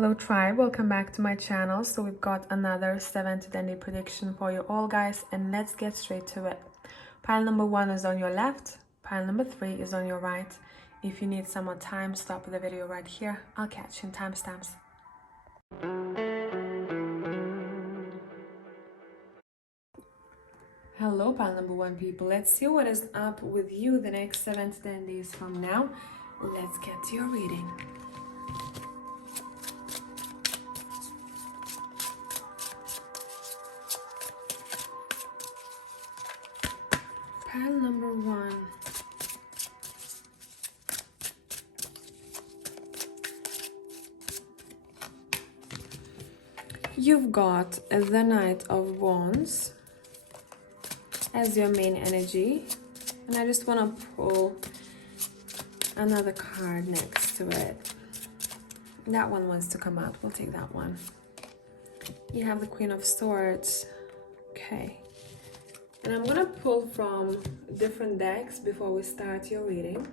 Hello tribe, welcome back to my channel. So we've got another 7 to 10 day prediction for you all, guys, and let's get straight to it. Pile number 1 is on your left, pile number 3 is on your right. If you need some more time, stop the video right here. I'll catch you in timestamps. Hello pile number 1 people, let's see what is up with you the next 7 to 10 days from now. Let's get to your reading. Pile number 1. You've got the Knight of Wands as your main energy, and I just want to pull another card next to it. That one wants to come out, we'll take that one. You have the Queen of Swords. Okay, and I'm gonna pull from different decks before we start your reading.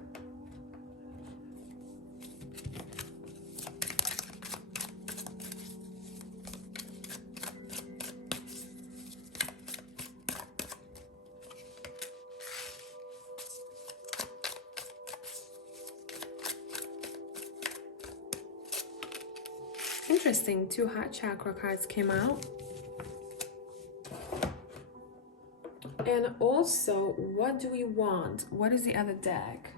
Interesting, 2 heart chakra cards came out. And also, what do we want? What is the other deck?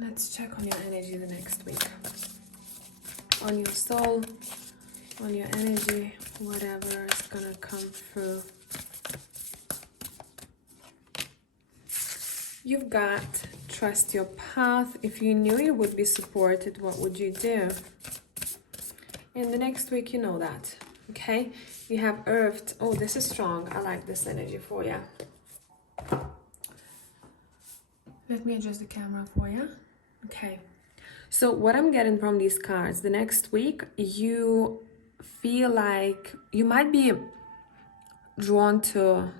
Let's check on your energy the next week. On your soul, on your energy, whatever is gonna come through. You've got trust your path. If you knew you would be supported, what would you do? In the next week, you know that, okay? You have earthed. Oh, this is strong. I like this energy for you. Let me adjust the camera for you. Okay. So what I'm getting from these cards, the next week, you feel like you might be drawn to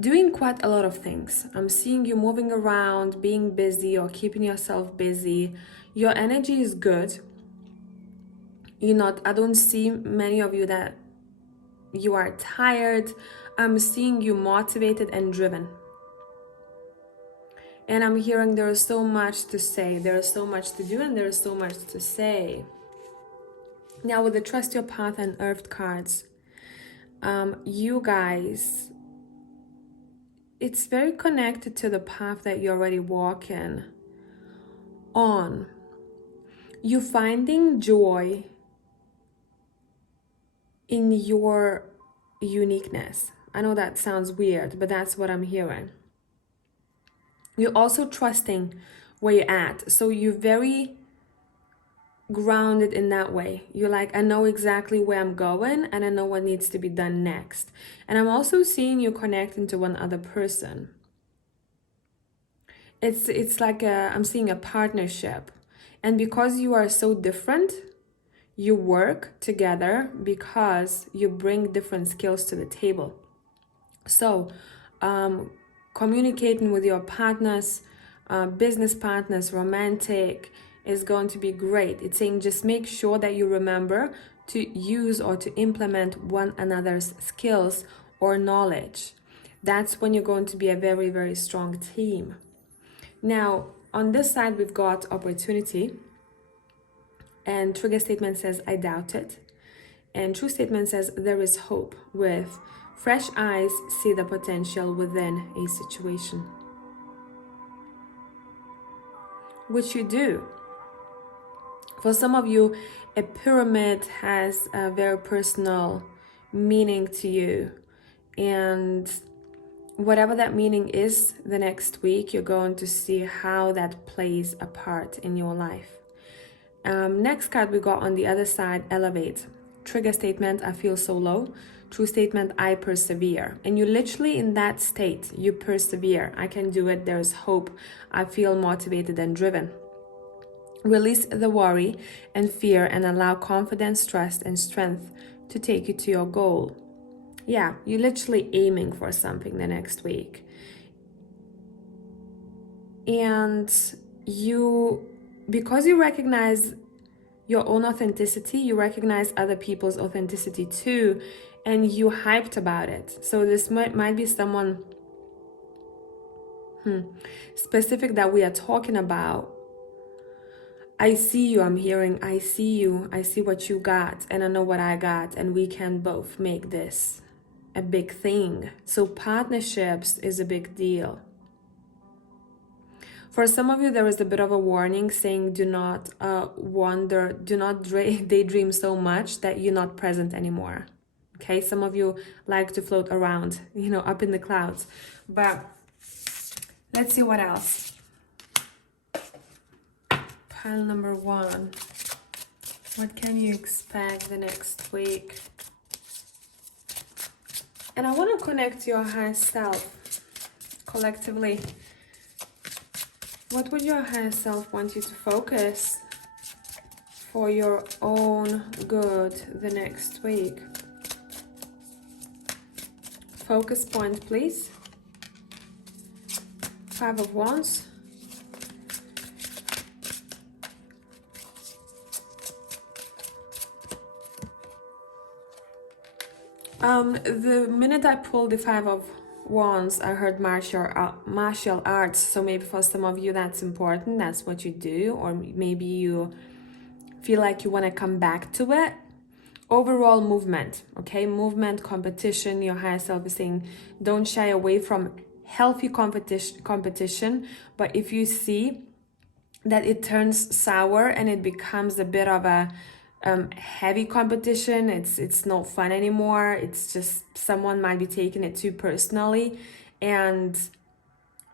doing quite a lot of things. I'm seeing you moving around, being busy or keeping yourself busy. Your energy is good. I don't see many of you that you are tired. I'm seeing you motivated and driven. And I'm hearing there is so much to say. There is so much to do and there is so much to say. Now with the Trust Your Path and Earth cards, you guys, it's very connected to the path that you're already walking on. You're finding joy in your uniqueness. I know that sounds weird, but that's what I'm hearing. You're also trusting where you're at. So you're very grounded in that way. You're like, I know exactly where I'm going and I know what needs to be done next. And I'm also seeing you connecting to one other person. It's like I'm seeing a partnership. And because you are so different, you work together because you bring different skills to the table. So communicating with your partners, business partners, romantic, is going to be great. It's saying just make sure that you remember to use or to implement one another's skills or knowledge. That's when you're going to be a very, very strong team. Now, on this side, we've got opportunity. And trigger statement says, I doubt it. And true statement says, there is hope. With fresh eyes, see the potential within a situation. Which you do. For some of you, a pyramid has a very personal meaning to you. And whatever that meaning is, the next week, you're going to see how that plays a part in your life. Next card we got on the other side, elevate. Trigger statement, I feel so low. True statement, I persevere. And you literally in that state, you persevere. I can do it, there's hope. I feel motivated and driven. Release the worry and fear and allow confidence, trust, and strength to take you to your goal. Yeah, you're literally aiming for something the next week. And because you recognize your own authenticity, you recognize other people's authenticity too, and you hyped about it. So this might be someone specific that we are talking about. I see you, I'm hearing, I see you, I see what you got, and I know what I got, and we can both make this a big thing. So partnerships is a big deal. For some of you, there is a bit of a warning saying do not wander, do not daydream so much that you're not present anymore. Okay, some of you like to float around, you know, up in the clouds. But let's see what else. Pile number 1. What can you expect the next week? And I want to connect to your higher self collectively. What would your higher self want you to focus for your own good the next week? Focus point, please. 5 of Wands. The minute I pulled the 5 of Wands, I heard martial arts. So maybe for some of you that's important, that's what you do, or maybe you feel like you want to come back to it. Overall movement, okay? Movement, competition. Your higher self is saying don't shy away from healthy competition, but if you see that it turns sour and it becomes a bit of a heavy competition, it's not fun anymore, it's just someone might be taking it too personally and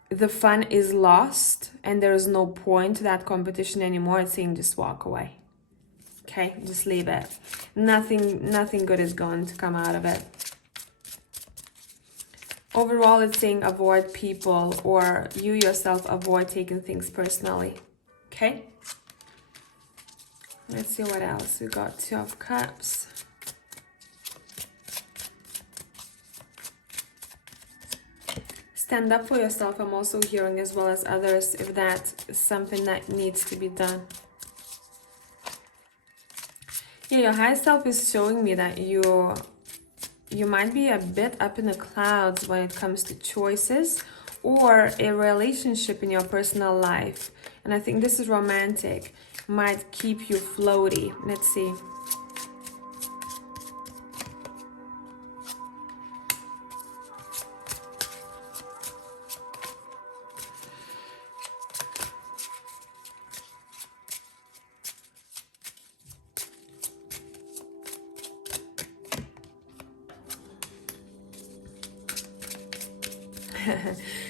the fun is lost and there's no point to that competition anymore, it's saying just walk away. Okay, just leave it. Nothing good is going to come out of it. Overall, it's saying avoid people, or you yourself avoid taking things personally. Okay? Let's see what else. We got 2 of Cups. Stand up for yourself. I'm also hearing, as well as others, if that is something that needs to be done. Yeah, your higher self is showing me that you might be a bit up in the clouds when it comes to choices or a relationship in your personal life. And I think this is romantic. Might keep you floaty. Let's see.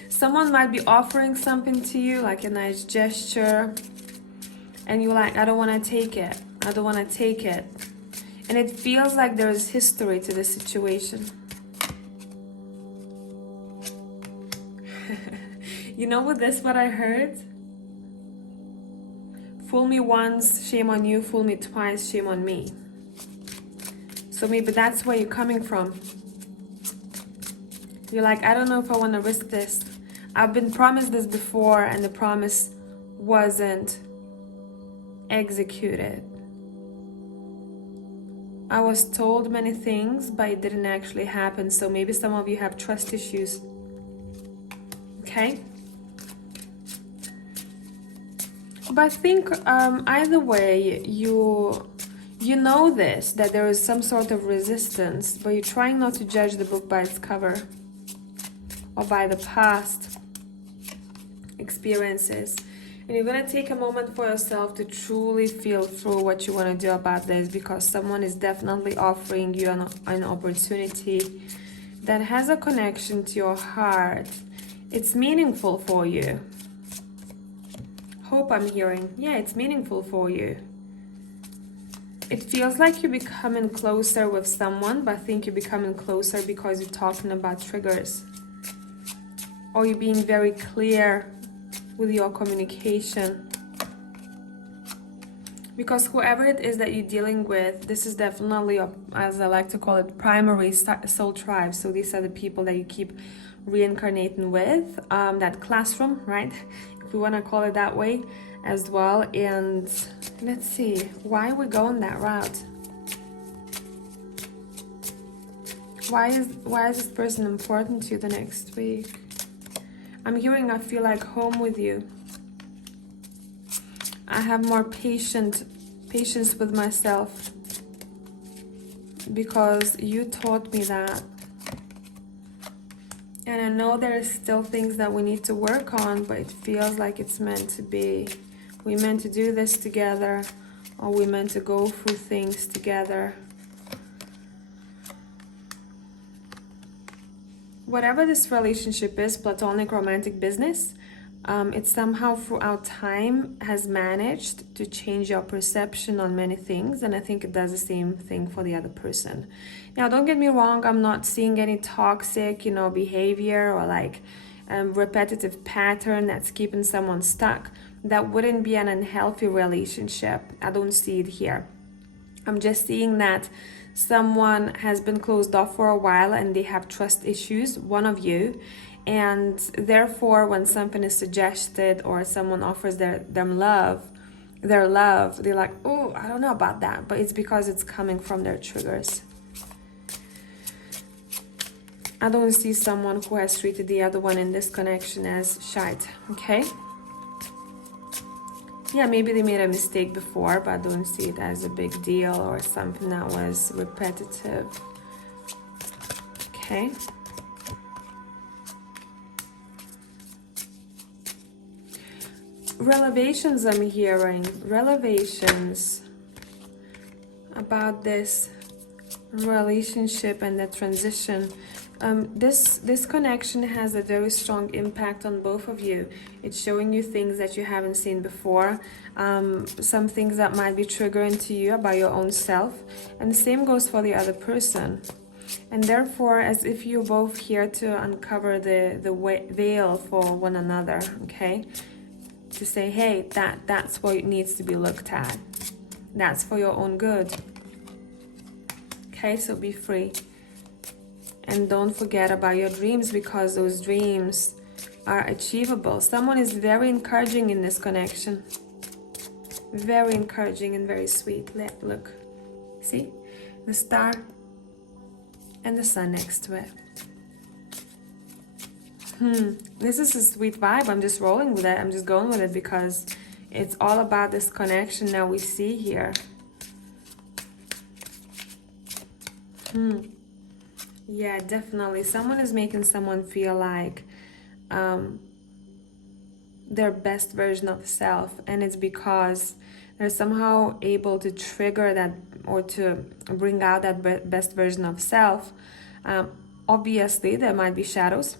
Someone might be offering something to you, like a nice gesture, and you're like, I don't want to take it. I don't want to take it. And it feels like there's history to this situation. You know with this what I heard? Fool me once, shame on you. Fool me twice, shame on me. So maybe that's where you're coming from. You're like, I don't know if I want to risk this. I've been promised this before and the promise wasn't executed. I was told many things, but it didn't actually happen. So maybe some of you have trust issues. Okay? But I think either way, you know this, that there is some sort of resistance, but you're trying not to judge the book by its cover or by the past experiences. And you're going to take a moment for yourself to truly feel through what you want to do about this, because someone is definitely offering you an opportunity that has a connection to your heart. It's meaningful for you. Hope I'm hearing. Yeah, it's meaningful for you. It feels like you're becoming closer with someone, but I think you're becoming closer because you're talking about triggers. Or you're being very clear with your communication. Because whoever it is that you're dealing with, this is definitely, as I like to call it, primary soul tribe. So these are the people that you keep reincarnating with, that classroom, right? If we want to call it that way. as well. And let's see, why are we going that route? Why is this person important to you the next week? I'm hearing I feel like home with you. I have more patience with myself because you taught me that. And I know there's still things that we need to work on, but it feels like it's meant to be. We're meant to do this together, or we're meant to go through things together. Whatever this relationship is, platonic, romantic, business, it somehow throughout time has managed to change your perception on many things, and I think it does the same thing for the other person. Now, don't get me wrong, I'm not seeing any toxic, behavior or like repetitive pattern that's keeping someone stuck. That wouldn't be an unhealthy relationship. I don't see it here. I'm just seeing that someone has been closed off for a while and they have trust issues, one of you, and therefore when something is suggested or someone offers their love, they're like, oh, I don't know about that, but it's because it's coming from their triggers. I don't see someone who has treated the other one in this connection as shite, okay? Yeah, maybe they made a mistake before, but I don't see it as a big deal or something that was repetitive. Okay. Revelations I'm hearing. Revelations about this relationship and the transition. This connection has a very strong impact on both of you. It's showing you things that you haven't seen before, some things that might be triggering to you about your own self, and the same goes for the other person. And therefore, as if you're both here to uncover the veil for one another, okay? To say, hey, that's what needs to be looked at. That's for your own good. Okay, so be free. And don't forget about your dreams, because those dreams are achievable. Someone is very encouraging in this connection. Very encouraging and very sweet. Look. See? The star and the sun next to it. This is a sweet vibe. I'm just rolling with it. I'm just going with it because it's all about this connection that we see here. Yeah, definitely. Someone is making someone feel like their best version of self, and it's because they're somehow able to trigger that or to bring out that best version of self. Obviously, there might be shadows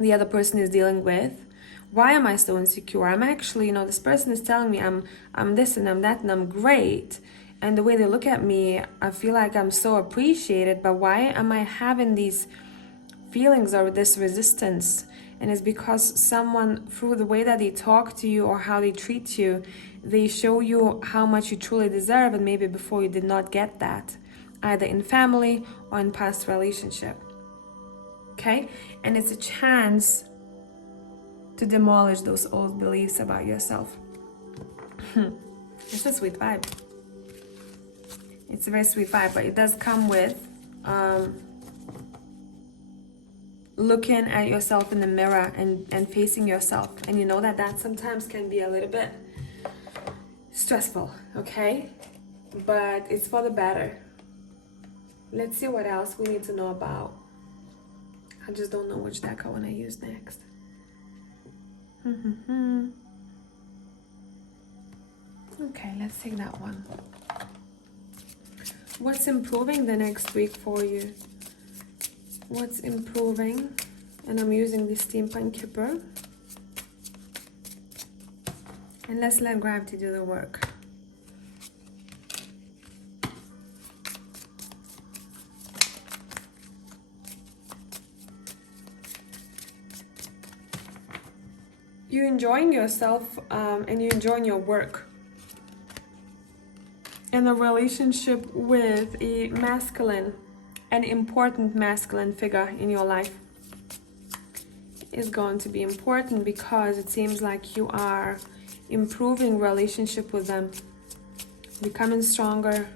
the other person is dealing with. Why am I so insecure? I'm actually, this person is telling me I'm this and I'm that and I'm great. And the way they look at me, I feel like I'm so appreciated, but why am I having these feelings or this resistance? And it's because someone, through the way that they talk to you or how they treat you, they show you how much you truly deserve, and maybe before you did not get that, either in family or in past relationship. Okay? And it's a chance to demolish those old beliefs about yourself. It's a sweet vibe. It's a very sweet vibe, but it does come with looking at yourself in the mirror and facing yourself. And you know that sometimes can be a little bit stressful, okay? But it's for the better. Let's see what else we need to know about. I just don't know which deck I want to use next. Okay, let's take that one. What's improving the next week for you? What's improving? And I'm using this steampunk kipper. And let's let gravity do the work. You're enjoying yourself and you're enjoying your work. And a relationship with a masculine, an important masculine figure in your life is going to be important, because it seems like you are improving relationship with them, becoming stronger,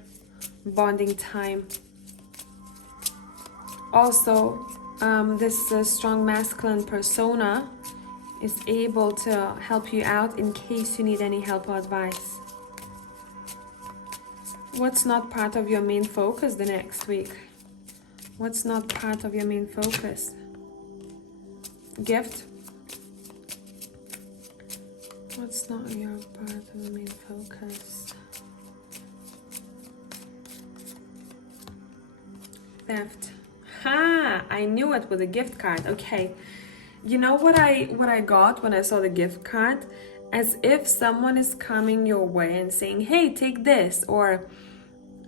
bonding time. Also, this strong masculine persona is able to help you out in case you need any help or advice. What's not part of your main focus the next week? What's not part of your main focus? Gift. What's not your part of the main focus? Theft. Ha! I knew it with a gift card. Okay. You know what I got when I saw the gift card? As if someone is coming your way and saying, hey, take this, or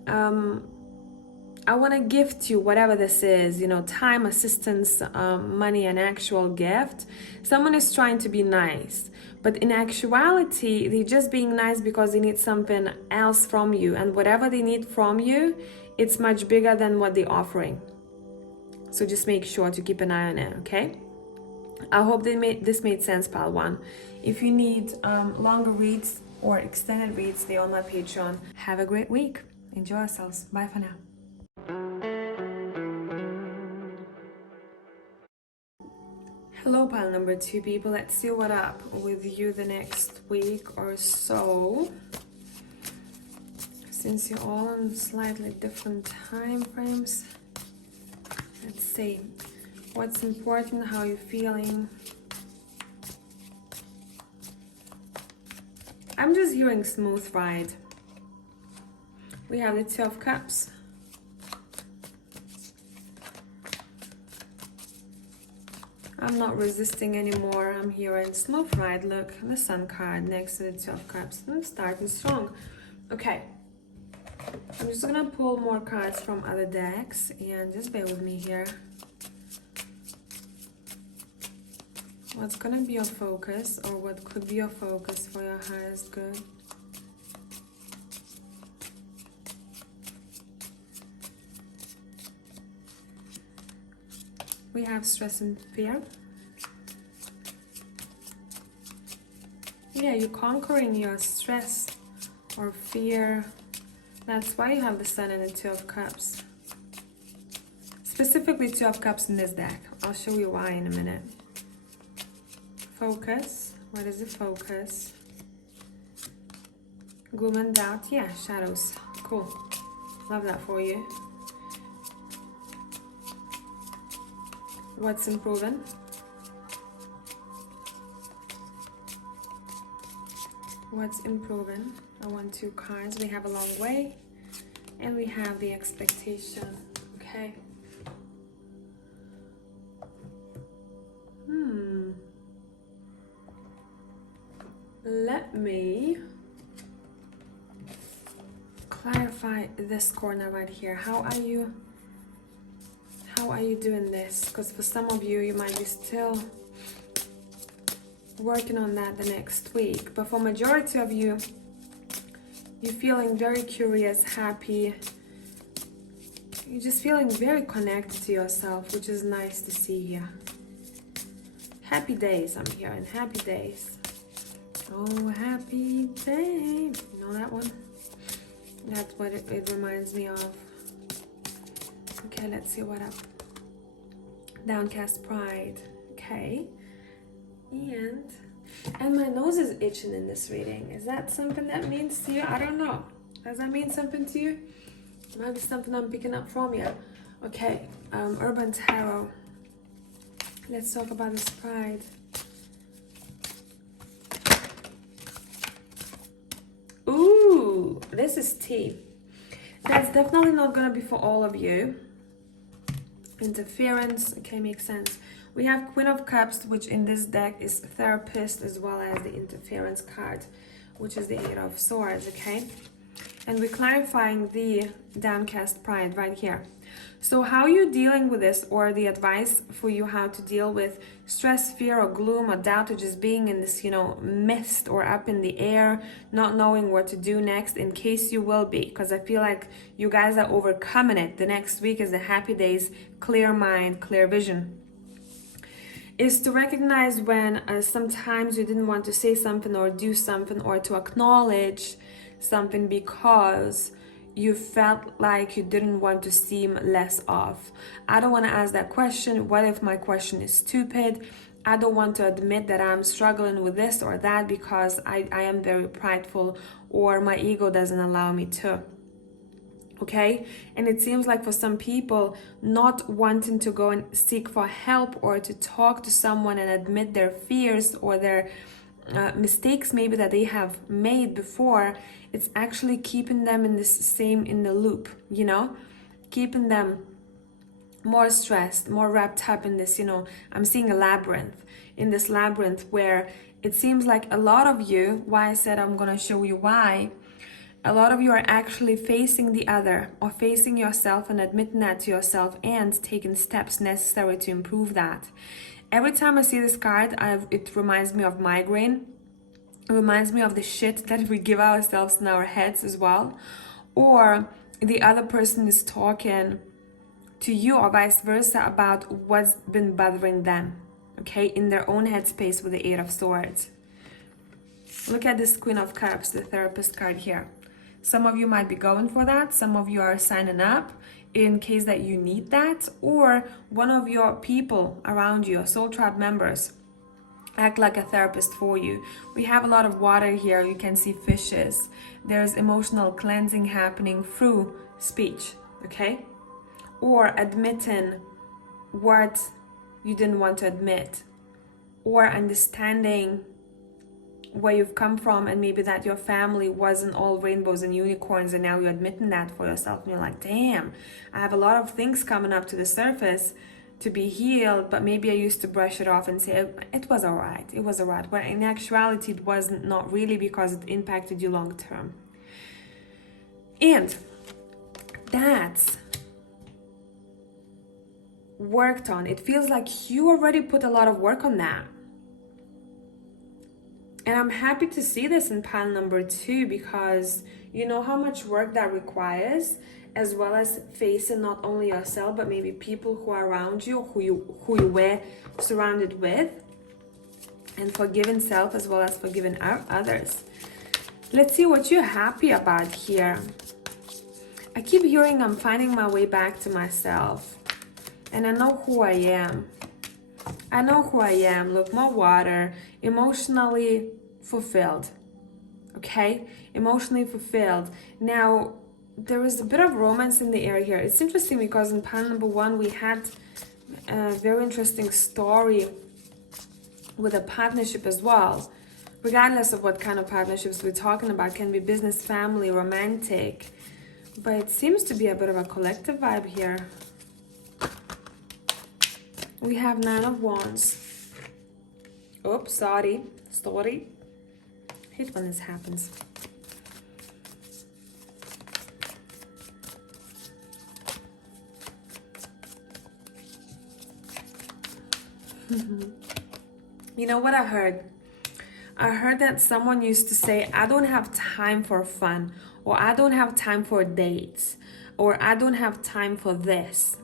I want to gift you whatever this is, you know, time, assistance, money, an actual gift. Someone is trying to be nice, but in actuality, they're just being nice because they need something else from you, and whatever they need from you, it's much bigger than what they're offering. So just make sure to keep an eye on it, okay? I hope this made sense, pal one. If you need longer reads or extended reads, they're on my Patreon. Have a great week. Enjoy yourselves. Bye for now. Hello, pile number 2 people. Let's see what up with you the next week or so. Since you're all on slightly different time frames, let's see. What's important, how you're feeling. I'm just hearing smooth ride. We have the 2 of Cups. I'm not resisting anymore. I'm hearing smooth ride. Look, the Sun card next to the 2 of Cups. I'm starting strong. Okay. I'm just gonna pull more cards from other decks and just bear with me here. What's gonna be your focus, or what could be your focus for your highest good? We have stress and fear. Yeah, you're conquering your stress or fear. That's why you have the Sun and the 2 of Cups. Specifically 2 of Cups in this deck. I'll show you why in a minute. Focus. What is the focus? Gloom and doubt. Yeah, shadows. Cool. Love that for you. What's improving? What's improving? I want 2 cards. We have a long way, and we have the expectation. Okay. Let me clarify this corner right here. How are you doing this? Because for some of you, you might be still working on that the next week, but for majority of you, you're feeling very curious, happy. You're just feeling very connected to yourself, which is nice to see here. Happy days, I'm hearing. Happy days. Oh, happy day. You know that one? That's what it reminds me of. Okay, let's see what up. Downcast pride. Okay. And my nose is itching in this reading. Is that something that means to you? I don't know. Does that mean something to you? It might be something I'm picking up from you. Okay, Urban Tarot. Let's talk about this pride. Ooh, this is tea. That's definitely not gonna be for all of you. Interference, okay, makes sense. We have Queen of Cups, which in this deck is Therapist, as well as the Interference card, which is the 8 of Swords, okay? And we're clarifying the Downcast Pride right here. So how are you dealing with this, or the advice for you how to deal with stress, fear, or gloom, or doubt, or just being in this, you know, mist or up in the air, not knowing what to do next, in case you will be, because I feel like you guys are overcoming it. The next week is the happy days, clear mind, clear vision. is to recognize when sometimes you didn't want to say something or do something, or to acknowledge something because you felt like you didn't want to seem less off. I don't want to ask that question. What if my question is stupid? I don't want to admit that I'm struggling with this or that because I am very prideful, or my ego doesn't allow me to. Okay, and it seems like for some people, not wanting to go and seek for help or to talk to someone and admit their fears or their mistakes maybe that they have made before, it's actually keeping them in the loop, you know, keeping them more stressed, more wrapped up in this, you know, I'm seeing a labyrinth, in this labyrinth where it seems like a lot of you, why I said I'm gonna show you why, a lot of you are actually facing the other or facing yourself and admitting that to yourself and taking steps necessary to improve that. Every time I see this card, it reminds me of migraine. It reminds me of the shit that we give ourselves in our heads as well. Or the other person is talking to you or vice versa about what's been bothering them, okay, in their own headspace with the Eight of Swords. Look at this Queen of Cups, the therapist card here. Some of you might be going for that. Some of you are signing up in case that you need that, or one of your people around you, soul tribe members, act like a therapist for you. We have a lot of water here. You can see fishes. There's emotional cleansing happening through speech, okay? Or admitting what you didn't want to admit, or understanding where you've come from, and maybe that your family wasn't all rainbows and unicorns, and now you're admitting that for yourself, and you're like, damn, I have a lot of things coming up to the surface to be healed, but maybe I used to brush it off and say it was all right, it was all right, but in actuality it wasn't, not really, because it impacted you long term. And that's worked on. It feels like you already put a lot of work on that. And I'm happy to see this in pile number 2, because you know how much work that requires, as well as facing not only yourself, but maybe people who are around you, who you were surrounded with, and forgiving self as well as forgiving others. Let's see what you're happy about here. I keep hearing I'm finding my way back to myself, and I know who I am. I know who I am. Look, more water, emotionally fulfilled. Okay, emotionally fulfilled. Now, there is a bit of romance in the air here. It's interesting because in pile number 1 we had a very interesting story with a partnership as well. Regardless of what kind of partnerships we're talking about, can be business, family, romantic, but it seems to be a bit of a collective vibe here. We have 9 of Wands. Oops, sorry. I hate when this happens. You know what I heard? I heard that someone used to say, I don't have time for fun, or I don't have time for dates, or I don't have time for this.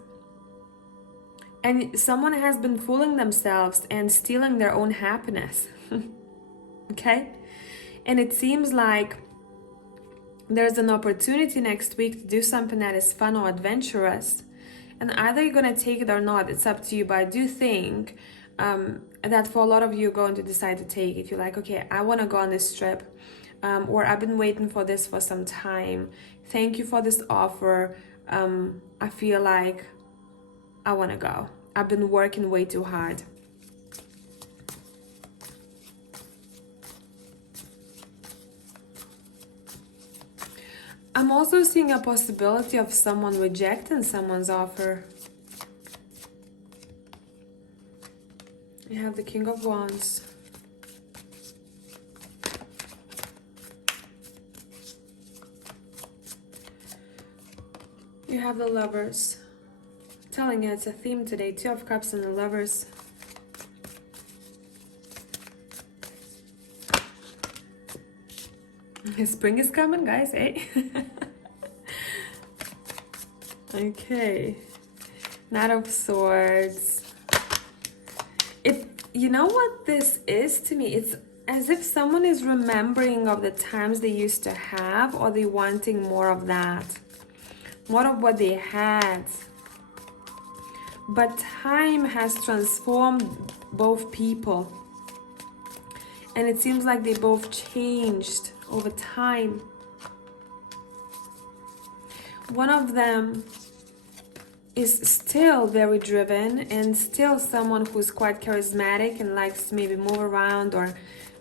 And someone has been fooling themselves and stealing their own happiness. Okay? And it seems like there's an opportunity next week to do something that is fun or adventurous. And either you're going to take it or not, it's up to you. But I do think that for a lot of you, you're going to decide to take it. You're like, okay, I want to go on this trip. Or I've been waiting for this for some time. Thank you for this offer. I feel like I want to go. I've been working way too hard. I'm also seeing a possibility of someone rejecting someone's offer. You have the King of Wands. You have the Lovers. I'm telling you, it's a theme today. 2 of Cups and the Lovers. Spring is coming, guys, eh? Okay. Knight of Swords. It you know what this is to me? It's as if someone is remembering of the times they used to have, or they wanting more of that, more of what they had. But time has transformed both people, and it seems like they both changed over time. One of them is still very driven and still someone who's quite charismatic and likes to maybe move around or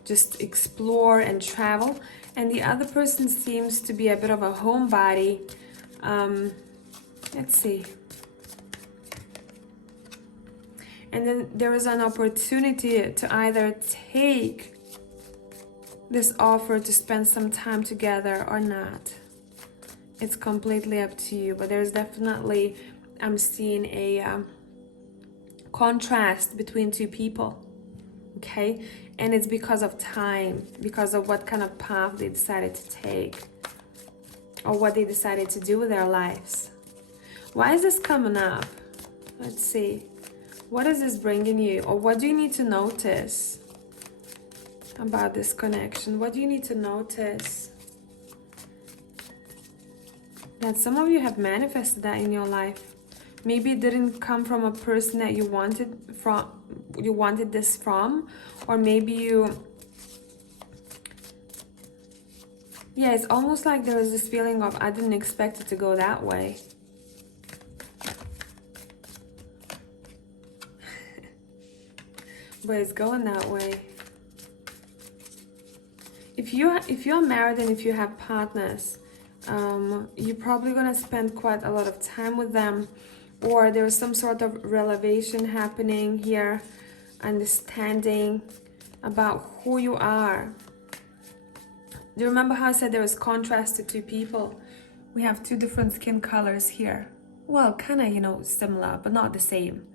just explore and travel. And the other person seems to be a bit of a homebody. Let's see. And then there is an opportunity to either take this offer to spend some time together or not. It's completely up to you, but there's definitely, I'm seeing a contrast between two people, okay? And it's because of time, because of what kind of path they decided to take, or what they decided to do with their lives. Why is this coming up? Let's see. What is this bringing you? Or what do you need to notice about this connection? What do you need to notice? That some of you have manifested that in your life. Maybe it didn't come from a person that you wanted this from, or maybe yeah, it's almost like there was this feeling of, I didn't expect it to go that way. But it's going that way. If you're married and if you have partners, you're probably gonna spend quite a lot of time with them, or there's some sort of revelation happening here, understanding about who you are. Do you remember how I said there was contrast to two people? We have two different skin colors here. Well, kind of, similar, but not the same.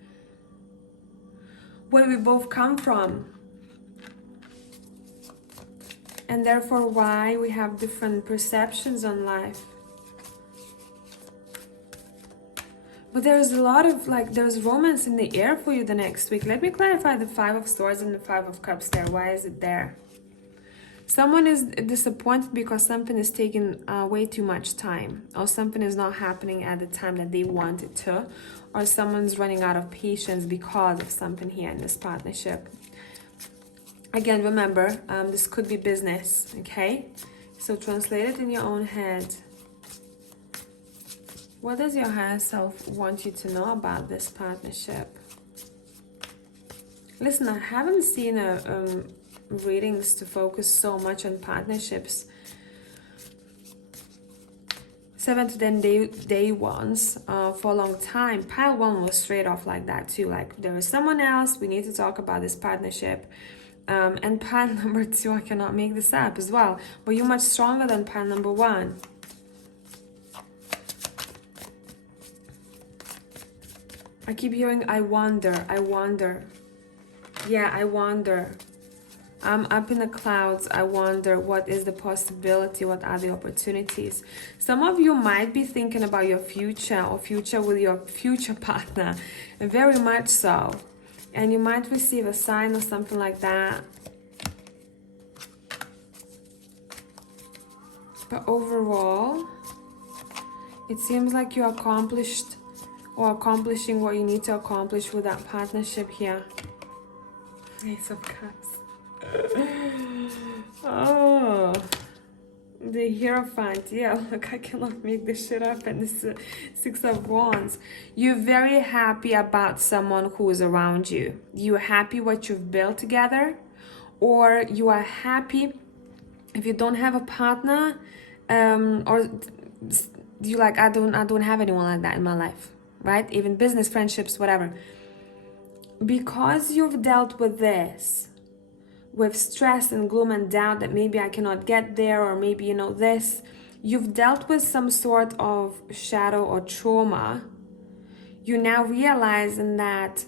Where we both come from. And therefore why we have different perceptions on life. But there's a lot of, there's romance in the air for you the next week. Let me clarify the 5 of Swords and the 5 of Cups there. Why is it there? Someone is disappointed because something is taking way too much time, or something is not happening at the time that they want it to, or someone's running out of patience because of something here in this partnership. Again, remember, this could be business, okay? So translate it in your own head. What does your higher self want you to know about this partnership? Listen, I haven't seen readings to focus so much on partnerships. 7 to 10 day ones for a long time. Pile 1 was straight off like that too. Like, there is someone else, we need to talk about this partnership. And pile number 2, I cannot make this up as well, but you're much stronger than pile number 1. I keep hearing, I wonder. Yeah, I wonder. I'm up in the clouds. I wonder, what is the possibility? What are the opportunities? Some of you might be thinking about your future, or future with your future partner, very much so. And you might receive a sign or something like that. But overall, it seems like you accomplished or accomplishing what you need to accomplish with that partnership here. Ace of Cups. Oh, the Hierophant. Yeah, look, I cannot make this shit up. And this 6 of Wands. You're very happy about someone who is around you. You're happy what you've built together, or you are happy if you don't have a partner, or you like, I don't have anyone like that in my life, right? Even business, friendships, whatever. Because you've dealt with this, with stress and gloom and doubt that maybe I cannot get there, or maybe this, you've dealt with some sort of shadow or trauma. You're now realizing that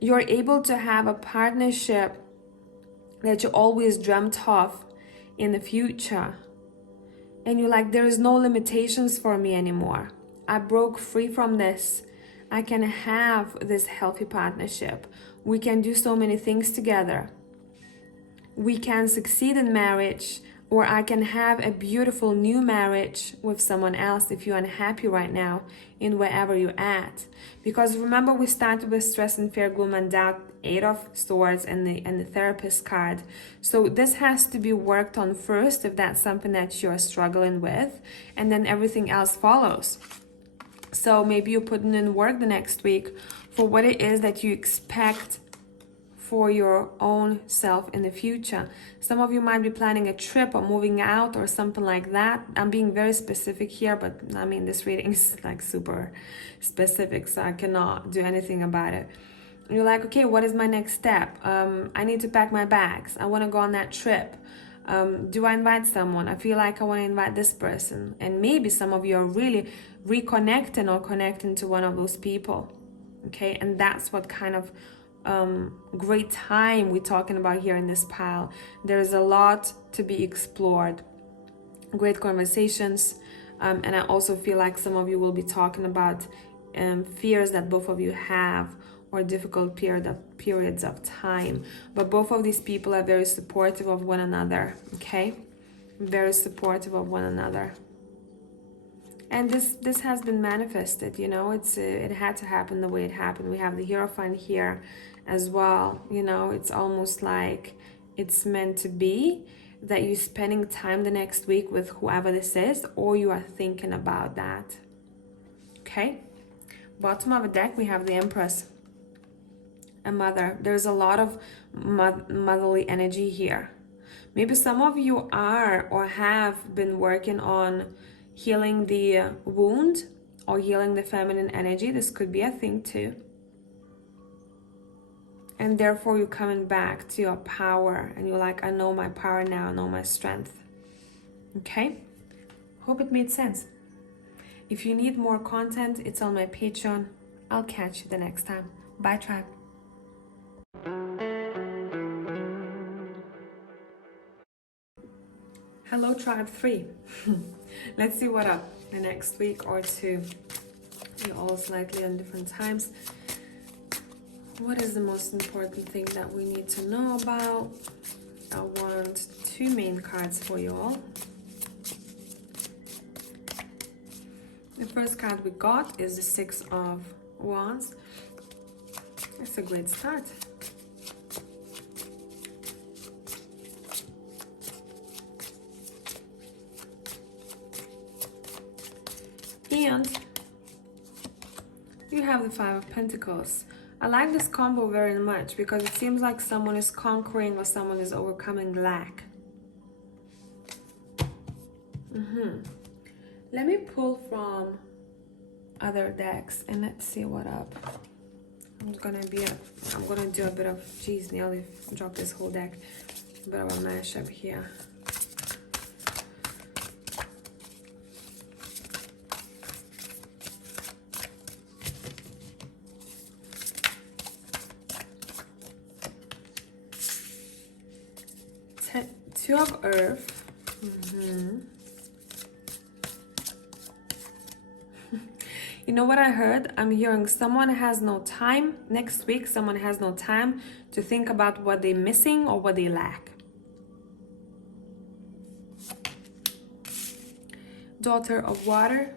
you're able to have a partnership that you always dreamt of in the future. And you're like, there is no limitations for me anymore. I broke free from this. I can have this healthy partnership. We can do so many things together. We can succeed in marriage, or I can have a beautiful new marriage with someone else if you're unhappy right now in wherever you're at. Because remember, we started with stress and fear, gloom and doubt, 8 of Swords and the therapist card. So this has to be worked on first if that's something that you're struggling with, and then everything else follows. So maybe you're putting in work the next week for what it is that you expect for your own self in the future. Some of you might be planning a trip or moving out or something like that. I'm being very specific here, but I mean, this reading is like super specific, so I cannot do anything about it. You're like, okay, what is my next step? I need to pack my bags. I want to go on that trip. Do I invite someone? I feel like I want to invite this person. And maybe some of you are really reconnecting or connecting to one of those people. Okay, and that's what kind of great time we're talking about here in this pile. There's a lot to be explored, great conversations, and I also feel like some of you will be talking about fears that both of you have, or difficult periods of time. But both of these people are very supportive of one another. Okay, very supportive of one another. And this has been manifested, you know. It had to happen the way it happened. We have the Hierophant here as well, you know. It's almost like it's meant to be that you're spending time the next week with whoever this is, or you are thinking about that. Okay, bottom of the deck we have the Empress, a mother. There's a lot of motherly energy here. Maybe some of you are or have been working on healing the wound or healing the feminine energy. This could be a thing too. And therefore you're coming back to your power and you're like, I know my power now, I know my strength. Okay? Hope it made sense. If you need more content, it's on my Patreon. I'll catch you the next time. Bye, tribe. Hello, tribe 3. Let's see what up the next week or two. You're all slightly on different times. What is the most important thing that we need to know about? I want 2 main cards for you all. The first card we got is the 6 of Wands. It's a great start. And you have the 5 of Pentacles. I like this combo very much because it seems like someone is conquering or someone is overcoming lack. Let me pull from other decks and let's see what up. I'm gonna do a bit of, geez, nearly dropped this whole deck. A bit of a mashup here. Two of Earth. You know what I heard? I'm hearing someone has no time. Next week, someone has no time to think about what they're missing or what they lack. Daughter of Water.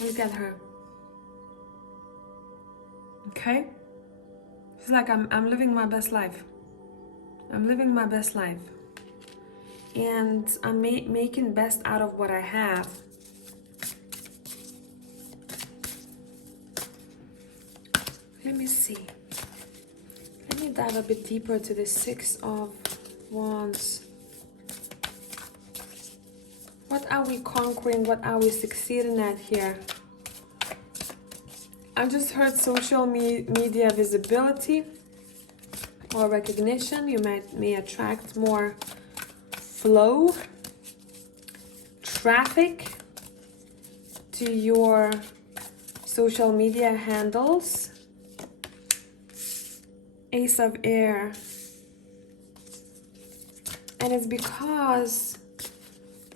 Look at her. Okay? It's like I'm living my best life. I'm living my best life. And I'm making best out of what I have. Let me see. Let me dive a bit deeper to the 6 of Wands. What are we conquering? What are we succeeding at here? I just heard social media visibility or recognition. You may attract more flow, traffic to your social media handles. Ace of Air. And it's because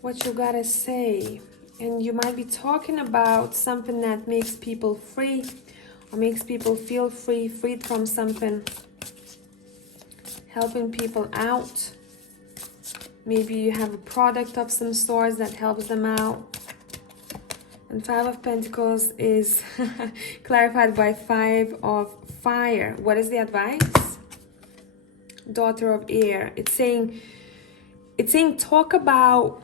what you gotta say. And you might be talking about something that makes people free, or makes people feel free, freed from something, helping people out. Maybe you have a product of some sort that helps them out. And Five of Pentacles is clarified by Five of Fire. What is the advice? Daughter of Air. It's saying talk about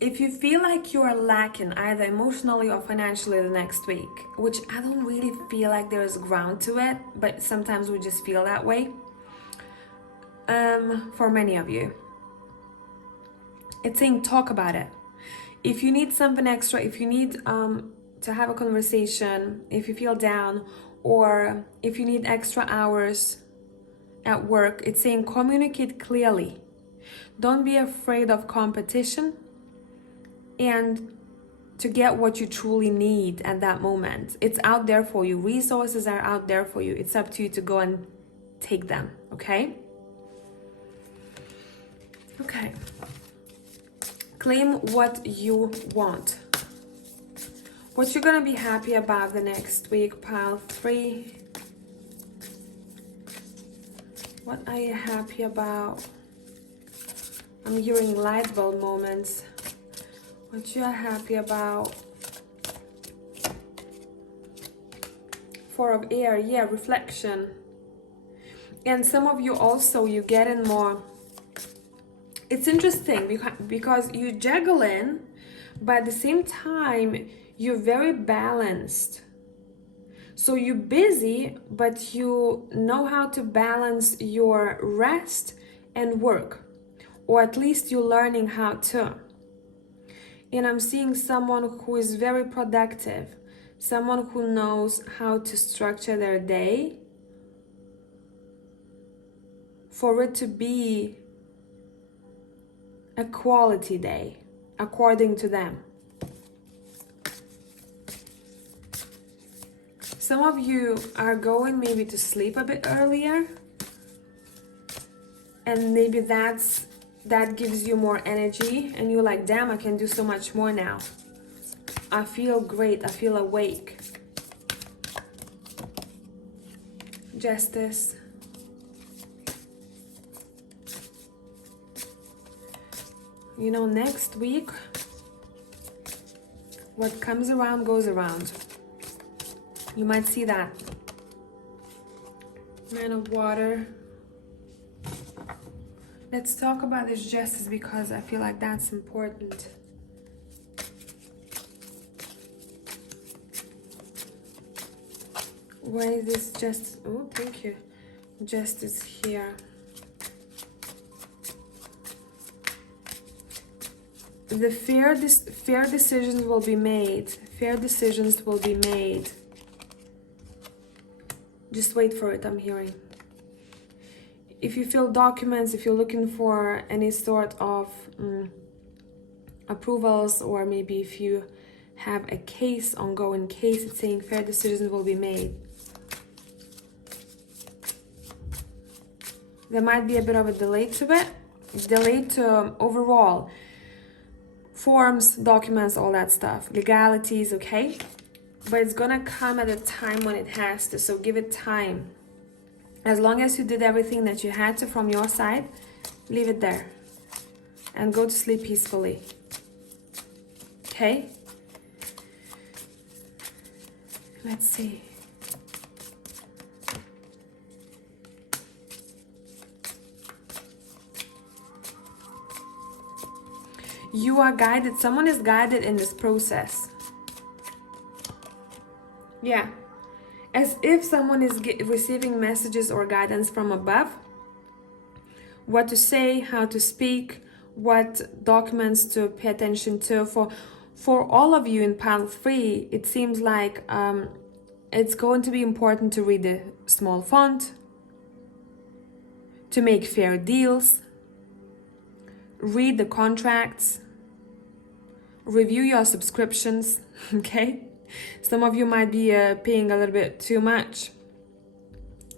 if you feel like you are lacking either emotionally or financially the next week, which I don't really feel like there is ground to it, but sometimes we just feel that way. For many of you, it's saying talk about it. If you need something extra, if you need to have a conversation, if you feel down, or if you need extra hours at work, it's saying communicate clearly. Don't be afraid of competition and to get what you truly need at that moment. It's out there for you. Resources are out there for you. It's up to you to go and take them, okay? Okay. Claim what you want. What you're gonna be happy about the next week, pile 3. What are you happy about? I'm hearing light bulb moments. What you are happy about? Four of Air, yeah, reflection. And some of you also, you get in more. It's interesting because you juggle in, but at the same time, you're very balanced. So you're busy, but you know how to balance your rest and work, or at least you're learning how to. And I'm seeing someone who is very productive, someone who knows how to structure their day for it to be a quality day, according to them. Some of you are going maybe to sleep a bit earlier, and maybe that gives you more energy, and you're like, damn, I can do so much more now. I feel great, I feel awake. Justice. You know, next week, what comes around goes around. You might see that. Man of Water. Let's talk about this justice because I feel like that's important. Where is this justice? Oh, thank you. Justice here. The fair decisions will be made. Fair decisions will be made. Just wait for it, I'm hearing. If you fill documents, if you're looking for any sort of approvals, or maybe if you have a case, ongoing case, it's saying fair decisions will be made. There might be a bit of a delay to it. Delay to overall. Forms, documents, all that stuff. Legalities, okay? But it's gonna come at a time when it has to, so give it time. As long as you did everything that you had to from your side, leave it there. And go to sleep peacefully. Okay? Let's see. You are guided. Someone is guided in this process. Yeah. As if someone is receiving messages or guidance from above. What to say, how to speak, what documents to pay attention to. For all of you in pile 3, it seems like it's going to be important to read the small font, to make fair deals, read the contracts, review your subscriptions, okay? Some of you might be paying a little bit too much,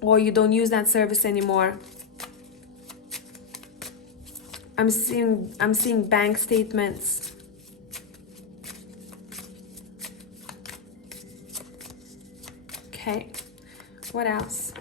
or you don't use that service anymore. I'm seeing bank statements. What else?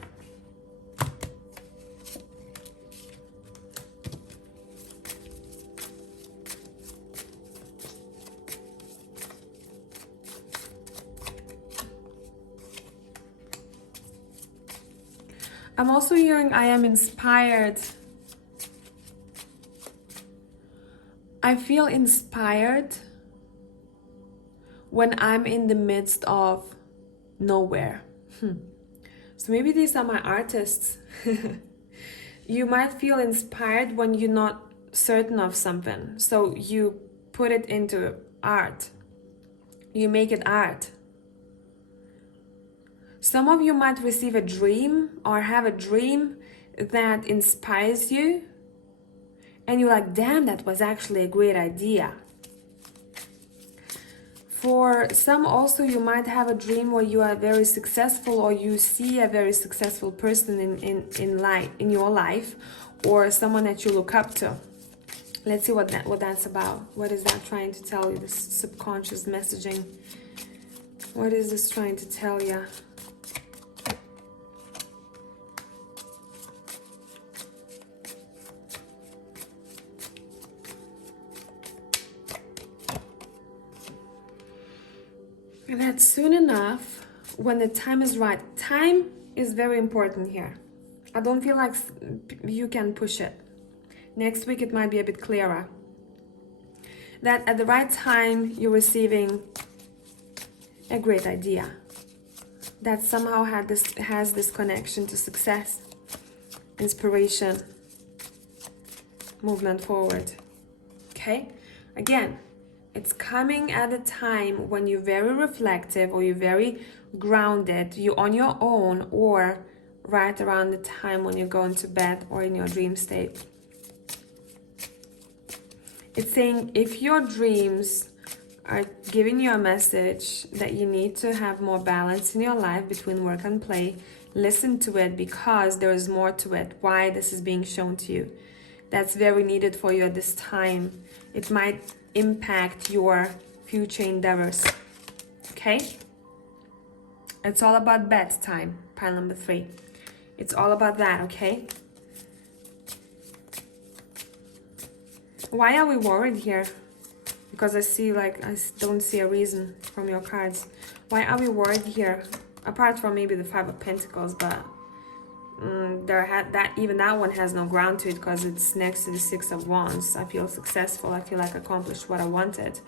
I'm also hearing I am inspired. I feel inspired when I'm in the midst of nowhere. So maybe these are my artists. You might feel inspired when you're not certain of something. So you put it into art. You make it art. Some of you might receive a dream or have a dream that inspires you. And you're like, damn, that was actually a great idea. For some also, you might have a dream where you are very successful, or you see a very successful person in your life, or someone that you look up to. Let's see what that's about. What is that trying to tell you? This subconscious messaging. What is this trying to tell you? That soon enough, when the time is right. Time is very important here. I don't feel like you can push it. Next week it might be a bit clearer. That at the right time you're receiving a great idea that somehow has this connection to success, inspiration, movement forward. Okay? Again, it's coming at a time when you're very reflective, or you're very grounded, you're on your own, or right around the time when you're going to bed or in your dream state. It's saying if your dreams are giving you a message that you need to have more balance in your life between work and play, listen to it, because there is more to it. Why this is being shown to you. That's very needed for you at this time. It might impact your future endeavors. Okay? It's all about bedtime, pile number 3. It's all about that, okay? Why are we worried here? Because I don't see a reason from your cards. Why are we worried here? Apart from maybe the 5 of Pentacles, but even that one has no ground to it, because it's next to the 6 of Wands. I feel successful. I feel like I accomplished what I wanted.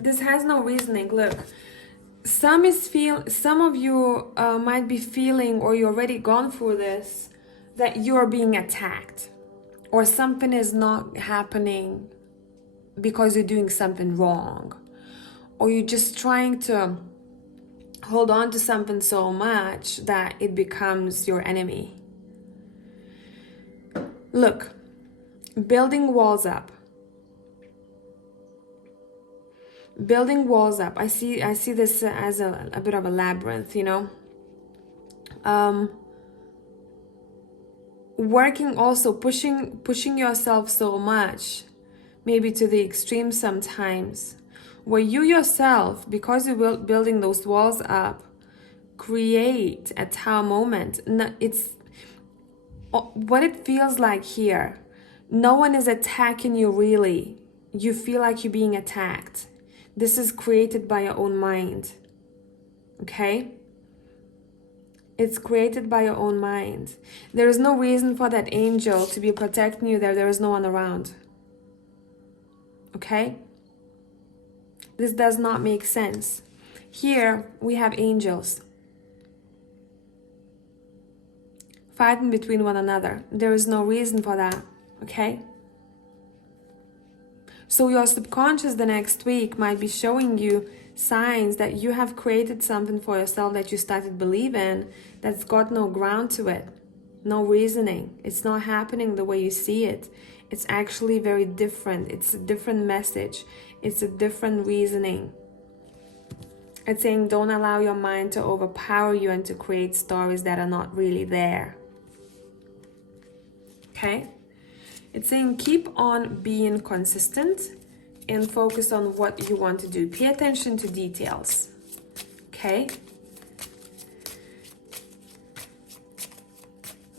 This has no reasoning. Look, some of you might be feeling, or you already gone through this, that you're being attacked, or something is not happening because you're doing something wrong, or you're just trying to hold on to something so much that it becomes your enemy. Look, building walls up. Building walls up. I see this as a bit of a labyrinth, you know. Working also, pushing yourself so much, maybe to the extreme sometimes, where you yourself, because you're building those walls up, create a tower moment. It's what it feels like here. No one is attacking you really. You feel like you're being attacked. This is created by your own mind. Okay? It's created by your own mind. There is no reason for that angel to be protecting you there. There is no one around. Okay? This does not make sense. Here we have angels fighting between one another. There is no reason for that. Okay? So your subconscious the next week might be showing you signs that you have created something for yourself that you started believing that's got no ground to it, no reasoning. It's not happening the way you see it. It's actually very different. It's a different message. It's a different reasoning. It's saying don't allow your mind to overpower you and to create stories that are not really there. Okay? It's saying keep on being consistent and focus on what you want to do. Pay attention to details. Okay?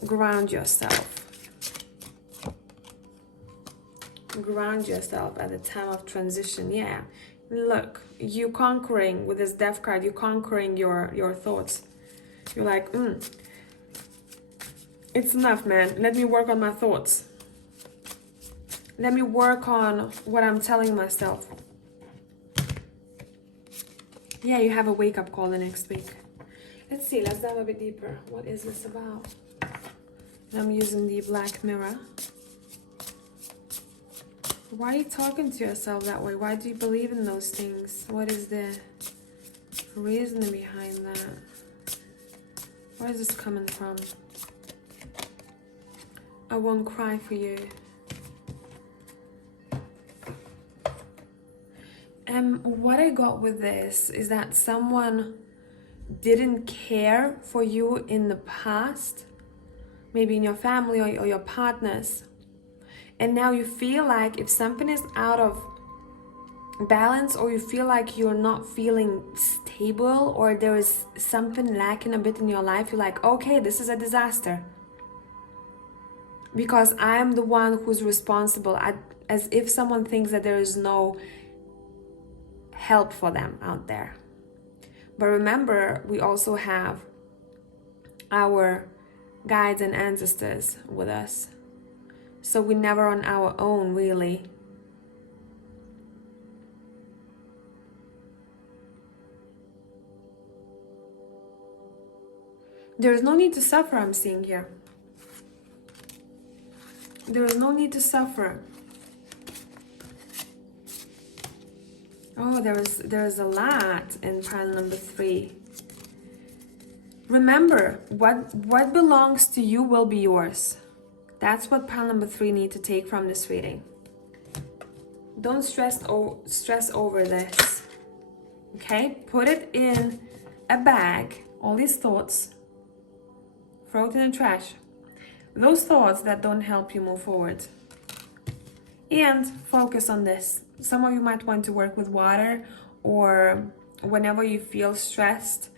Ground yourself. Ground yourself at the time of transition. Yeah. Look, you conquering with this death card, you're conquering your thoughts. You're like, it's enough, man. Let me work on my thoughts. Let me work on what I'm telling myself. Yeah, you have a wake-up call the next week. Let's see, let's dive a bit deeper. What is this about? I'm using the black mirror. Why are you talking to yourself that way? Why do you believe in those things? What is the reason behind that? Where is this coming from? I won't cry for you. What I got with this is that someone didn't care for you in the past, maybe in your family or your partners. And now you feel like if something is out of balance, or you feel like you're not feeling stable, or there is something lacking a bit in your life, you're like, okay, this is a disaster. Because I am the one who's responsible, as if someone thinks that there is no help for them out there. But remember, we also have our guides and ancestors with us. So we're never on our own, really. There is no need to suffer, I'm seeing here. There is no need to suffer. Oh, there is a lot in pile number 3. Remember, what belongs to you will be yours. That's what pile number 3 need to take from this reading. Don't stress over this. Okay? Put it in a bag, all these thoughts. Throw it in the trash. Those thoughts that don't help you move forward. And focus on this. Some of you might want to work with water, or whenever you feel stressed,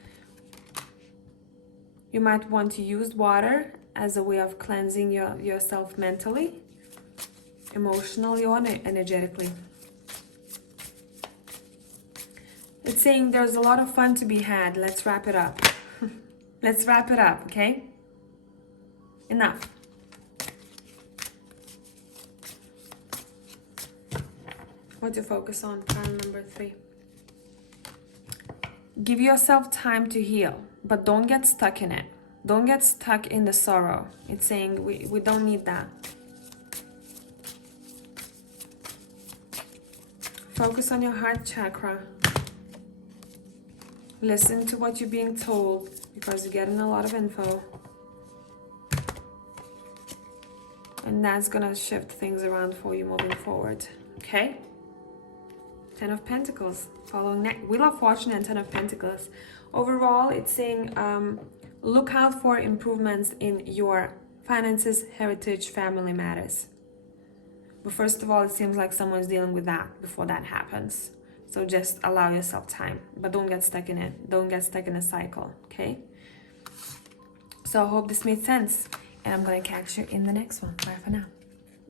you might want to use water as a way of cleansing yourself mentally, emotionally, or energetically. It's saying there's a lot of fun to be had. Let's wrap it up. Let's wrap it up, okay? Enough. What to focus on, pile number 3. Give yourself time to heal, but don't get stuck in it. Don't get stuck in the sorrow. It's saying we don't need that. Focus on your heart chakra. Listen to what you're being told, because you're getting a lot of info. And that's gonna shift things around for you moving forward, okay? 10 of Pentacles, following Wheel of Fortune and 10 of Pentacles. Overall, it's saying look out for improvements in your finances, heritage, family matters. But first of all, it seems like someone's dealing with that before that happens. So just allow yourself time, but don't get stuck in it. Don't get stuck in a cycle, okay? So I hope this made sense, and I'm gonna catch you in the next one. Bye for now.